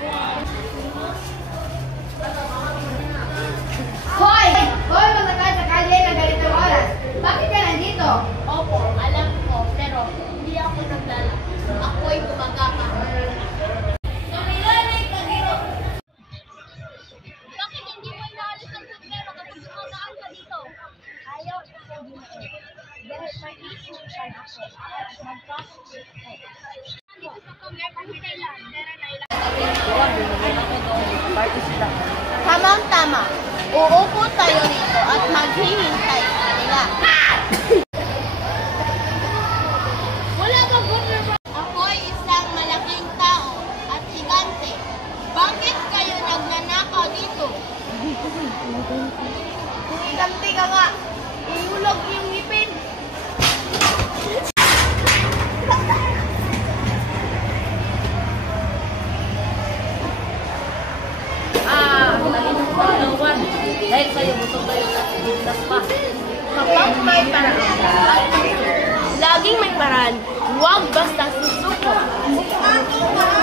Hoy! Hoy, masakay sa kalye na ganitong oras. Bakit ka nandito? Opo, alam ko, pero hindi ako naglalak. Ako'y gumagapa. Bakit hindi mo inaalis ang sombrero kapag sumagaan ka dito? Ayaw, hindi mo. Dahil may instruction ako at magpapasok ko. Dito sa kami kailan, pero Tamang-tama. Uupo tayo rito at maghihintay sa kanila. wala ba government? Ako'y isang malaking tao at higante. Bakit kayo nagnanakaw dito? Kung higante ka nga, ihulog yung ngipin. Dahil sa'yo, busog tayo sa biglas pa. Kapag may paraan, laging may paraan, huwag basta susuko. Aking paraan.